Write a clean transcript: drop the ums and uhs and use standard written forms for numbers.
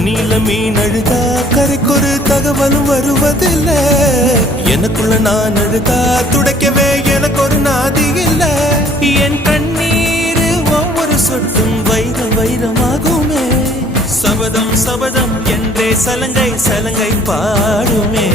தண்ணியில மீன் அழுதா கரைக்கொரு தகவலும் வருவதில்லை. எனக்குள்ள நான் அழுதா துடைக்கவே எனக்கு ஒரு நாதி இல்லை. என் கண்ணீர் ஒவ்வொரு சொட்டும் வைரம் வைரமாகுமே. சபதம் சபதம் என்றே சலங்கை சலங்கை பாடுமே.